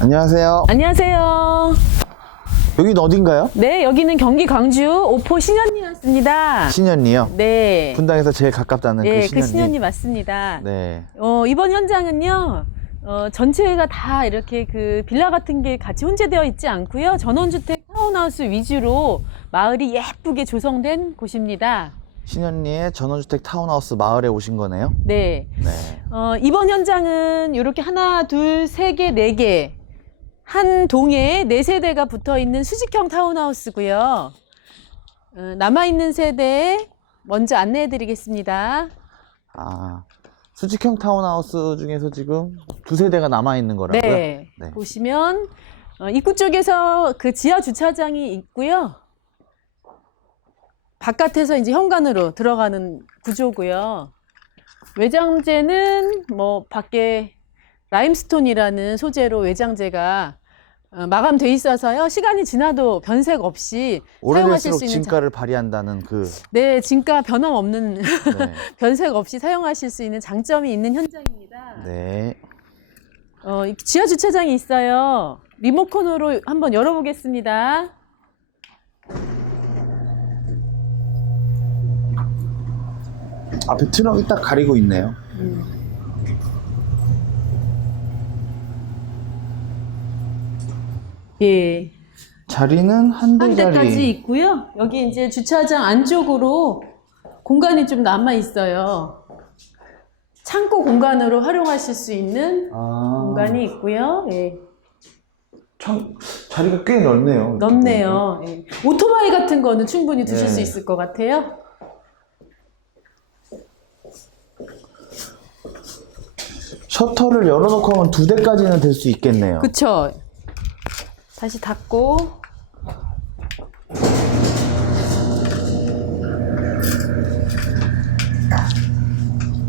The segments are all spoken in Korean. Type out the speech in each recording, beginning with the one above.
안녕하세요. 안녕하세요. 여긴 어딘가요? 네, 여기는 경기 광주 오포 신현리였습니다. 신현리요. 네. 분당에서 제일 가깝다는 네, 그그 신현리. 신현리 맞습니다. 네. 어, 이번 현장은요, 어, 전체가 다 이렇게 그 빌라 같은 게 같이 혼재되어 있지 않고요. 전원주택 타운하우스 위주로 마을이 예쁘게 조성된 곳입니다. 신현리의 전원주택 타운하우스 마을에 오신 거네요. 네. 네. 어, 이번 현장은 이렇게 하나, 둘, 세 개, 네 개. 한 동에 네 세대가 붙어 있는 수직형 타운하우스고요. 어, 남아 있는 세대 먼저 안내해 드리겠습니다. 아, 수직형 타운하우스 중에서 지금 두 세대가 남아 있는 거라고요? 네. 네. 보시면 어, 입구 쪽에서 그 지하 주차장이 있고요. 바깥에서 이제 현관으로 들어가는 구조고요. 외장재는 뭐 밖에 라임스톤이라는 소재로 외장재가 어, 마감돼 있어서요. 시간이 지나도 변색 없이 사용하실 수 있는 자- 진가를 발휘한다는 그, 네, 진가 변함없는 네. 변색 없이 사용하실 수 있는 장점이 있는 현장입니다. 네. 어, 이 지하 주차장이 있어요. 리모컨으로 한번 열어보겠습니다. 앞에 트럭이 딱 가리고 있네요. 예. 자리는 한한대 대까지 자리. 있고요. 여기 이제 주차장 안쪽으로 공간이 좀 남아 있어요. 창고 공간으로 활용하실 수 있는 아, 공간이 있고요. 예. 참, 자리가 꽤 넓네요. 넓네요. 예. 오토바이 같은 거는 충분히 두실 네. 수 있을 것 같아요. 셔터를 열어놓고 하면 두 대까지는 될 수 있겠네요. 그쵸? 다시 닫고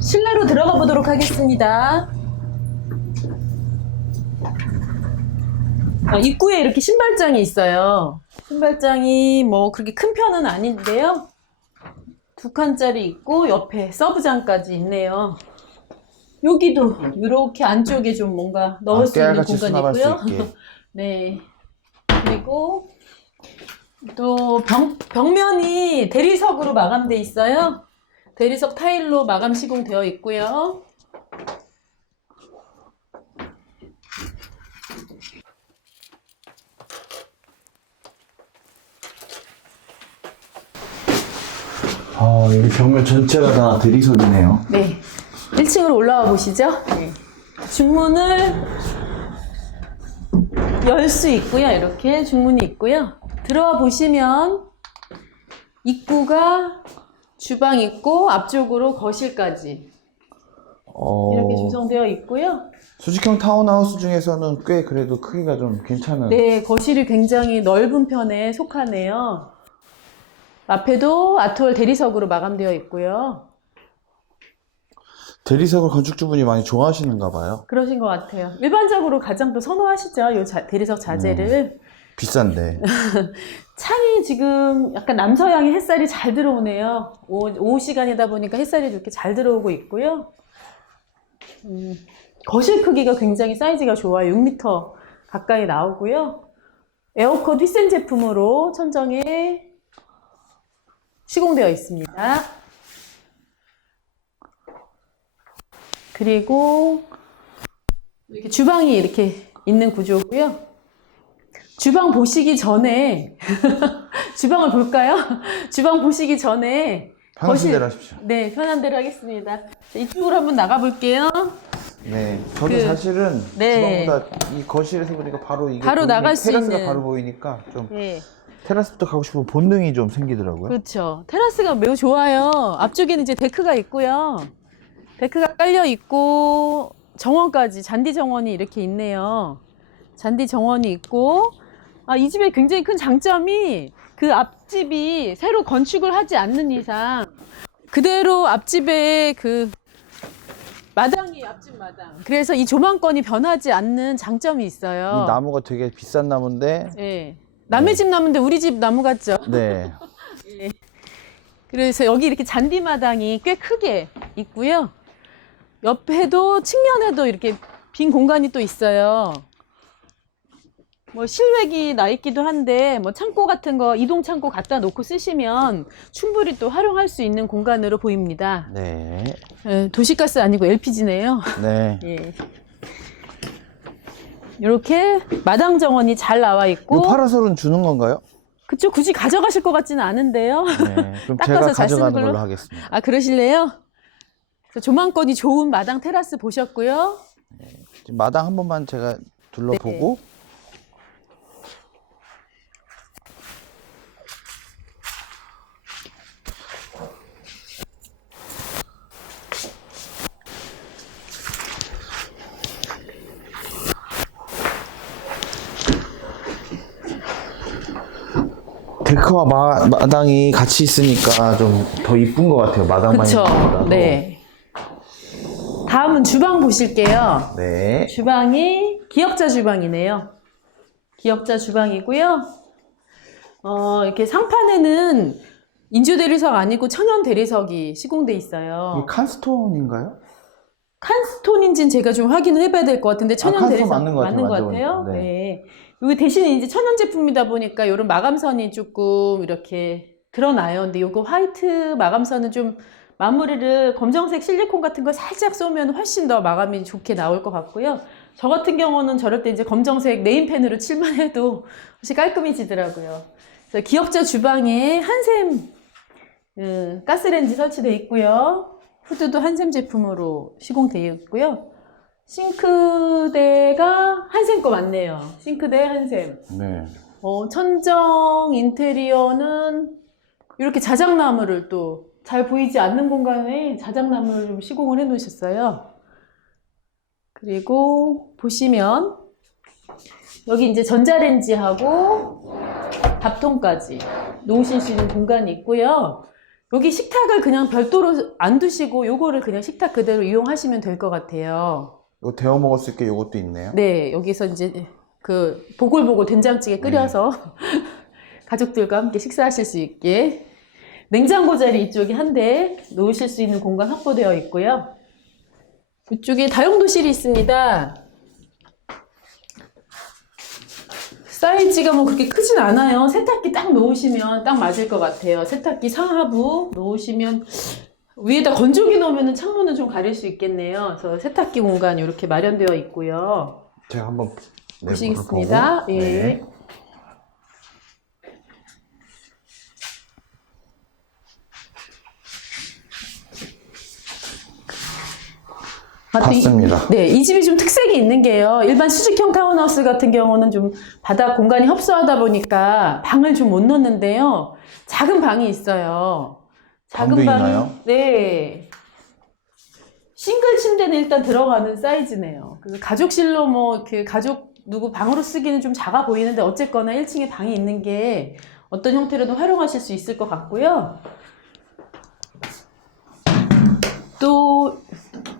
실내로 들어가 보도록 하겠습니다. 어, 입구에 이렇게 신발장이 있어요. 신발장이 뭐 그렇게 큰 편은 아닌데요. 두 칸짜리 있고 옆에 서브장까지 있네요. 여기도 이렇게 안쪽에 좀 뭔가 넣을 아, 수 있는 깨알같이 수납할 수 공간이고요. 네. 그리고 또 벽, 벽면이 대리석으로 마감돼 있어요. 대리석 타일로 마감 시공되어 있고요. 아, 여기 벽면 전체가 다 대리석이네요. 네. 1층으로 올라와 보시죠. 네. 중문을 열 수 있고요. 이렇게 중문이 있고요. 들어와 보시면 입구가 주방 있고 앞쪽으로 거실까지 어, 이렇게 조성되어 있고요. 수직형 타운하우스 중에서는 꽤 그래도 크기가 좀 괜찮은. 네, 거실이 굉장히 넓은 편에 속하네요. 앞에도 아트월 대리석으로 마감되어 있고요. 대리석을 건축주분이 많이 좋아하시는가 봐요. 그러신 것 같아요. 일반적으로 가장 또 선호하시죠, 이 대리석 자재를. 비싼데. 창이 지금 약간 남서양의 햇살이 잘 들어오네요. 오후, 오후 시간이다 보니까 햇살이 이렇게 잘 들어오고 있고요. 음, 거실 크기가 굉장히 사이즈가 좋아요. 6m 가까이 나오고요. 에어컨 휘센 제품으로 천정에 시공되어 있습니다. 그리고 이렇게 주방이 이렇게 있는 구조고요. 주방 보시기 전에 주방을 볼까요? 주방 보시기 전에 거실- 대로 하십시오. 네 편한 대로 하겠습니다. 자, 이쪽으로 한번 나가 볼게요. 네. 저도 그- 사실은 네. 주방보다 이 거실에서 보니까 바로 이게 바로 나갈 수 테라스가 있는- 바로 보이니까 좀 네 테라스부터 가고 싶은 본능이 좀 생기더라고요. 그렇죠. 테라스가 매우 좋아요. 앞쪽에는 이제 데크가 있고요. 데크가 깔려 있고 정원까지 잔디 정원이 이렇게 있네요. 잔디 정원이 있고 아, 이 집의 굉장히 큰 장점이 그 앞집이 새로 건축을 하지 않는 이상 그대로 앞집에 그 마당이 앞집 마당. 그래서 이 조망권이 변하지 않는 장점이 있어요. 이 나무가 되게 비싼 나무인데, 예. 남의 집 나무인데 우리 집 나무 같죠? 네. 그래서 여기 이렇게 잔디 마당이 꽤 크게 있고요. 옆에도 측면에도 이렇게 빈 공간이 또 있어요. 뭐 실외기 나 있기도 한데 뭐 창고 같은 거 이동 창고 갖다 놓고 쓰시면 충분히 또 활용할 수 있는 공간으로 보입니다. 네. 예, 도시가스 아니고 LPG네요. 네. 예. 이렇게 마당 정원이 잘 나와 이 있고 파라솔은 주는 건가요? 그쪽 굳이 가져가실 것 같지는 않은데요. 네. 그럼 닦아서 제가 잘 쓰는 가져가는 걸로? 걸로 하겠습니다. 아 그러실래요? 조망권이 좋은 마당 테라스 보셨고요. 지금 마당 한 번만 제가 둘러보고 네. 데크와 마, 마당이 같이 있으니까 좀 더 이쁜 것 같아요. 마당만 그쵸? 있는 것보다도. 네. 다음은 주방 보실게요. 네. 주방이 기역자 주방이네요. 기역자 주방이고요. 어, 이렇게 상판에는 인조 대리석 아니고 천연 대리석이 시공돼 있어요. 이 칸스톤인가요? 칸스톤인지는 제가 좀 확인을 해봐야 될 것 같은데 천연 아, 칸스톤 대리석 맞는 것 같아요. 같아요. 네. 네. 여기 대신에 이제 천연 제품이다 보니까 이런 마감선이 조금 이렇게 드러나요. 근데 이거 화이트 마감선은 좀 마무리를 검정색 실리콘 같은 거 살짝 쏘면 훨씬 더 마감이 좋게 나올 것 같고요. 저 같은 경우는 저럴 때 이제 검정색 네임펜으로 칠만 해도 훨씬 깔끔해지더라고요. 그래서 기역자 주방에 한샘 음, 가스레인지 설치되어 있고요. 후드도 한샘 제품으로 시공되어 있고요. 싱크대가 한샘 거 맞네요. 싱크대 한샘. 네. 어, 천정 인테리어는 이렇게 자작나무를 또 잘 보이지 않는 공간에 자작나무를 좀 시공을 해 놓으셨어요. 그리고 보시면 여기 이제 전자레인지하고 밥통까지 놓으실 수 있는 공간이 있고요. 여기 식탁을 그냥 별도로 안 두시고 요거를 그냥 식탁 그대로 이용하시면 될 것 같아요. 이거 데워 먹을 수 있게 요것도 있네요. 네, 여기서 이제 그 보글보글 된장찌개 끓여서 가족들과 함께 식사하실 수 있게 냉장고 자리 이쪽에 한 대 놓으실 수 있는 공간 확보되어 있고요. 이쪽에 다용도실이 있습니다. 사이즈가 뭐 그렇게 크진 않아요. 세탁기 딱 놓으시면 딱 맞을 것 같아요. 세탁기 상하부 놓으시면 위에다 건조기 넣으면 창문은 좀 가릴 수 있겠네요. 그래서 세탁기 공간 이렇게 마련되어 있고요. 제가 한번 네, 보시겠습니다. 예. 네. 아, 또 이-. 네, 이 집이 좀 특색이 있는 게요. 일반 수직형 타운하우스 같은 경우는 좀 바닥 공간이 협소하다 보니까 방을 좀 못 넣는데요. 작은 방이 있어요. 작은 방이? 네. 싱글 침대는 일단 들어가는 사이즈네요. 그래서 가족실로 뭐 이렇게 가족 누구 방으로 쓰기는 좀 작아 보이는데 어쨌거나 1층에 방이 있는 게 어떤 형태로든 활용하실 수 있을 것 같고요. 또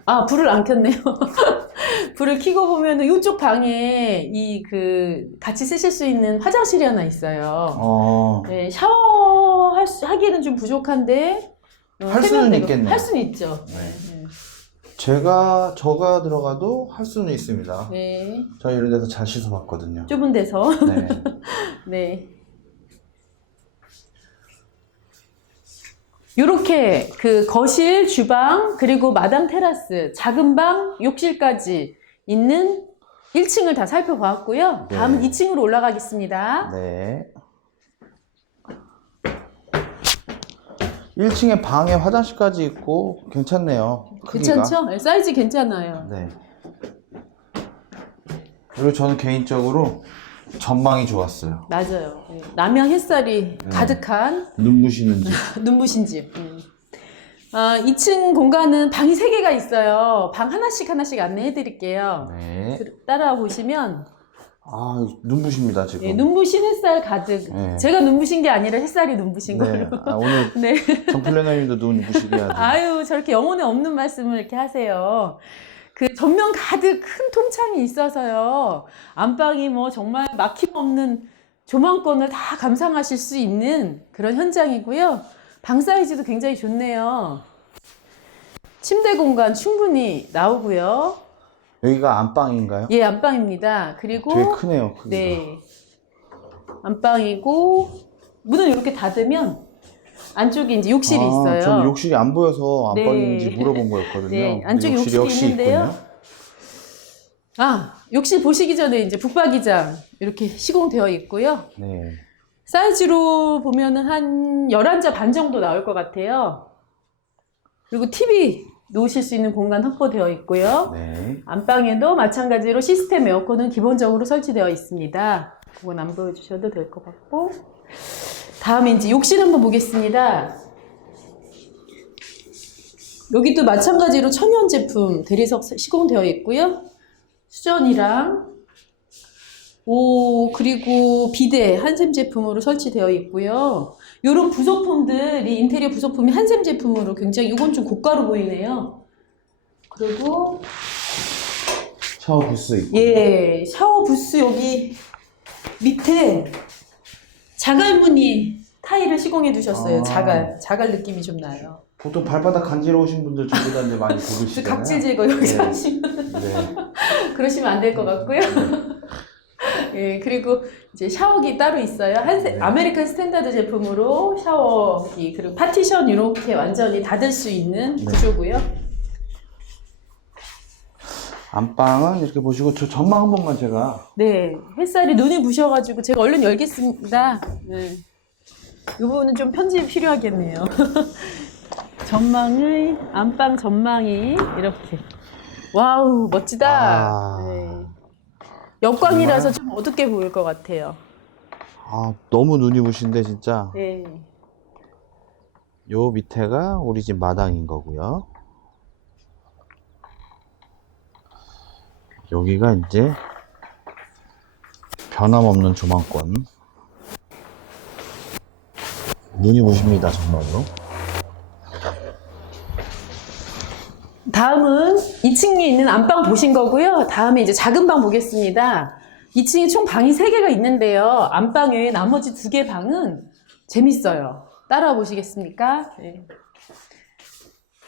아, 불을 안 켰네요. 불을 켜고 보면은 이쪽 방에 이 그 같이 쓰실 수 있는 화장실이 하나 있어요. 어. 네, 샤워 할 수- 하기에는 좀 부족한데 어, 할 수는 있겠네요. 할 수는 있죠. 네. 제가 저가 들어가도 할 수는 있습니다. 네. 저 이런 데서 잘 씻어봤거든요. 좁은 데서. 네. 네. 요렇게 그 거실, 주방, 그리고 마당 테라스, 작은 방, 욕실까지 있는 1층을 다 살펴보았고요. 네. 다음은 2층으로 올라가겠습니다. 네. 1층에 방에 화장실까지 있고 괜찮네요. 크기가. 괜찮죠? 네, 사이즈 괜찮아요. 네. 그리고 저는 개인적으로 전망이 좋았어요. 맞아요. 네, 남양 햇살이 네. 가득한 눈부시는 집. 눈부신 집. 음. 아, 2층 공간은 방이 3개가 있어요. 방 하나씩 하나씩 안내해 드릴게요. 네. 따라와 보시면 아, 눈부십니다, 지금. 예, 눈부신 햇살 가득. 네. 제가 눈부신 게 아니라 햇살이 눈부신 네. 걸로. 아, 오늘 네. 정플래너님도 눈부시게 하죠. 아유, 저렇게 영혼에 없는 말씀을 이렇게 하세요. 그 전면 가득 큰 통창이 있어서요. 안방이 뭐 정말 막힘없는 조망권을 다 감상하실 수 있는 그런 현장이고요. 방 사이즈도 굉장히 좋네요. 침대 공간 충분히 나오고요. 여기가 안방인가요? 예, 안방입니다. 그리고 되게 크네요. 크기가. 네. 안방이고 문을 이렇게 닫으면 안쪽에 이제 욕실이 아, 있어요. 저는 욕실이 안 보여서 네. 안방인지 물어본 거였거든요. 네, 안쪽에 근데 욕실이 있는데요. 있군요. 아, 욕실 보시기 전에 이제 북박이장 이렇게 시공되어 있고요. 네. 사이즈로 보면은 한 11자 반 정도 나올 것 같아요. 그리고 TV 놓으실 수 있는 공간 확보되어 있고요. 네. 안방에도 마찬가지로 시스템 에어컨은 기본적으로 설치되어 있습니다. 그건 안 보여주셔도 될 것 같고. 다음에 이제 욕실 한번 보겠습니다. 여기도 마찬가지로 천연 제품 대리석 시공되어 있고요. 수전이랑 오 그리고 비데 한샘 제품으로 설치되어 있고요. 이런 부속품들이 인테리어 부속품이 한샘 제품으로 굉장히 이건 좀 고가로 보이네요. 그리고 샤워 부스 있고. 예 샤워 부스 여기 밑에 자갈무늬 타일을 시공해 두셨어요. 아. 자갈 자갈 느낌이 좀 나요. 보통 발바닥 간지러우신 분들 저보다 이제 많이 그 고르시잖아요. 각질 제거 여기서 네. 하시면 네. 그러시면 안 될 것 같고요. 예, 그리고 이제 샤워기 따로 있어요. 한 네. 아메리칸 스탠다드 제품으로 샤워기 그리고 파티션 이렇게 완전히 닫을 수 있는 네. 구조고요. 안방은 이렇게 보시고 저 전망 한 번만 제가 네, 햇살이 눈이 부셔가지고 제가 얼른 열겠습니다. 네. 이 부분은 좀 편집 필요하겠네요. 전망의 안방 전망이 이렇게 와우 멋지다. 아. 네. 역광이라서 좀 어둡게 보일 것 같아요. 아 너무 눈이 부신데 진짜 네. 요 밑에가 우리 집 마당인 거고요. 여기가 이제 변함없는 조망권. 눈이 부십니다 정말로. 다음은 2층에 있는 안방 보신 거고요. 다음에 이제 작은 방 보겠습니다. 2층에 총 방이 3개가 있는데요. 안방 외에 나머지 2개 방은 재밌어요. 따라와 보시겠습니까? 네.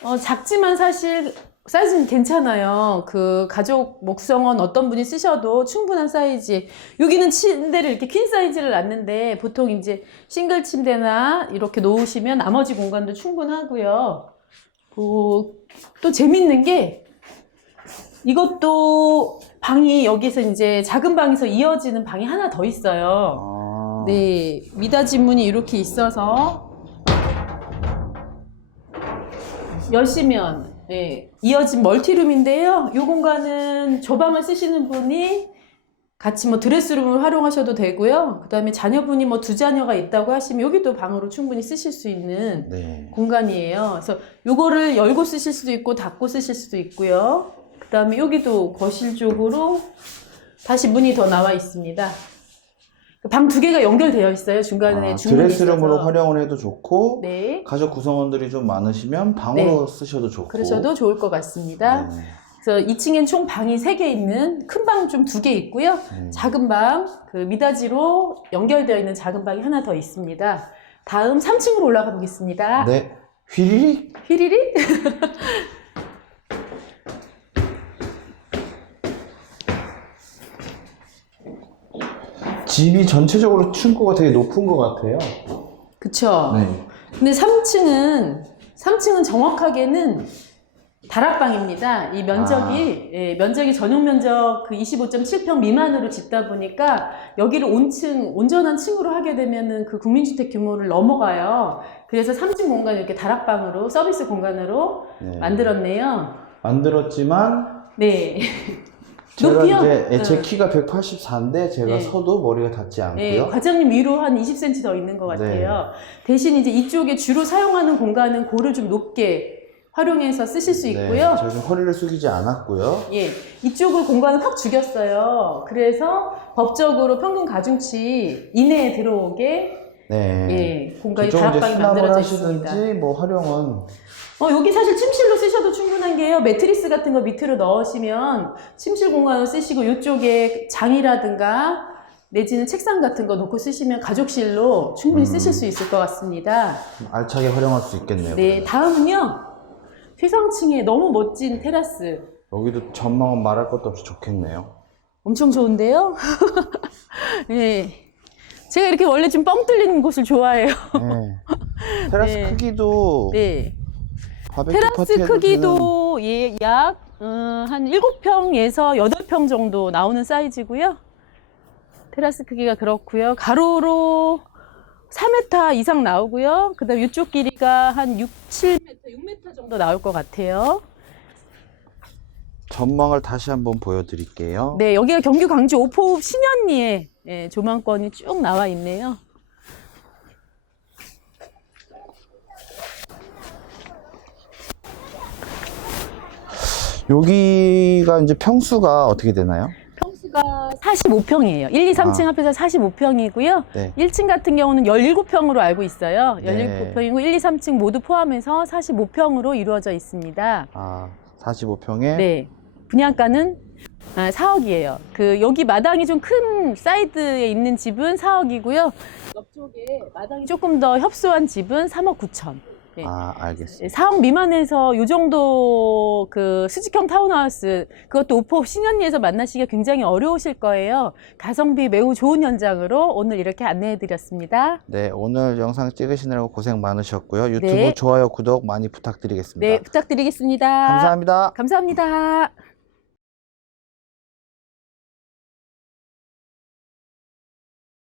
어, 작지만 사실 사이즈는 괜찮아요. 그 가족 뭐 구성원 어떤 분이 쓰셔도 충분한 사이즈. 여기는 침대를 이렇게 퀸 사이즈를 놨는데 보통 이제 싱글 침대나 이렇게 놓으시면 나머지 공간도 충분하고요. 그, 또 재밌는 게 이것도 방이 여기서 이제 작은 방에서 이어지는 방이 하나 더 있어요. 아, 네, 미닫이 문이 이렇게 있어서 여시면 네, 이어진 멀티룸인데요. 이 공간은 저 방을 쓰시는 분이 같이 뭐 드레스룸을 활용하셔도 되고요. 그 다음에 자녀분이 뭐 두 자녀가 있다고 하시면 여기도 방으로 충분히 쓰실 수 있는 네. 공간이에요. 그래서 요거를 열고 쓰실 수도 있고 닫고 쓰실 수도 있고요. 그 다음에 여기도 거실 쪽으로 다시 문이 더 나와 있습니다. 방 두 개가 연결되어 있어요. 중간에 아, 중문이 드레스룸으로 있어서. 활용을 해도 좋고 네, 가족 구성원들이 좀 많으시면 방으로 쓰셔도 좋고. 그러셔도 좋을 것 같습니다. 네. 그래서 2층엔 총 방이 3개 있는 큰 방 좀 두 개 있고요. 네. 작은 방, 그 미닫이로 연결되어 있는 작은 방이 하나 더 있습니다. 다음 3층으로 올라가 보겠습니다. 네. 휘리릭 휘리릭? 집이 전체적으로 층고가 되게 높은 것 같아요. 그쵸. 네. 근데 3층은 3층은 정확하게는 다락방입니다. 이 면적이 예, 면적이 전용 면적 그 25.7평 미만으로 짓다 보니까 여기를 온층 온전한 층으로 하게 되면은 그 국민주택 규모를 넘어가요. 그래서 3층 공간을 이렇게 다락방으로 서비스 공간으로 네. 만들었네요. 만들었지만 네. 제가 높이요? 이제 예, 제 네. 키가 184인데 제가 네. 서도 머리가 닿지 않고요. 네, 과장님 위로 한 20cm 더 있는 것 같아요. 대신 이제 이쪽에 주로 사용하는 공간은 고를 좀 높게 활용해서 쓰실 수 있고요. 네, 제가 좀 허리를 숙이지 않았고요. 예, 이쪽을 공간을 확 죽였어요. 그래서 법적으로 평균 가중치 이내에 들어오게 네. 예, 공간이 이제 다락방이 수납을 만들어져 하시든지 있습니다. 뭐 활용은 어, 여기 사실 침실로 쓰셔도 충분한 게요. 매트리스 같은 거 밑으로 넣으시면 침실 공간을 쓰시고 이쪽에 장이라든가 내지는 책상 같은 거 놓고 쓰시면 가족실로 충분히 음. 쓰실 수 있을 것 같습니다. 좀 알차게 활용할 수 있겠네요. 네, 다음은요. 최상층에 너무 멋진 테라스. 여기도 전망은 말할 것도 없이 좋겠네요. 엄청 좋은데요? 네. 제가 이렇게 원래 좀 뻥 뚫리는 곳을 좋아해요. 네. 테라스 네. 크기도 네. 테라스 크기도 예, 약, 음, 한 7평에서 8평 정도 나오는 사이즈고요. 테라스 크기가 그렇고요. 가로로 4m 이상 나오고요. 그 다음 이쪽 길이가 한 6, 7m, 6m 정도 나올 것 같아요. 전망을 다시 한번 보여드릴게요. 네, 여기가 경기 광주 오포읍 신현리에 예, 조망권이 쭉 나와 있네요. 여기가 이제 평수가 어떻게 되나요? 평수가 45평이에요. 1, 2, 3층 아. 합해서 45평이고요. 네. 1층 같은 경우는 17평으로 알고 있어요. 네. 17평이고 1, 2, 3층 모두 포함해서 45평으로 이루어져 있습니다. 아, 45평에 네. 분양가는 아, 4억이에요. 그 여기 마당이 좀 큰 사이드에 있는 집은 4억이고요. 옆쪽에 마당이 조금 더 협소한 집은 3억 9천. 네. 아, 알겠습니다. 4억 미만에서 요 정도 그 수직형 타운하우스 그것도 오포 신현리에서 만나시기가 굉장히 어려우실 거예요. 가성비 매우 좋은 현장으로 오늘 이렇게 안내해 드렸습니다. 네, 오늘 영상 찍으시느라고 고생 많으셨고요. 유튜브 네. 좋아요, 구독 많이 부탁드리겠습니다. 네, 부탁드리겠습니다. 감사합니다. 감사합니다.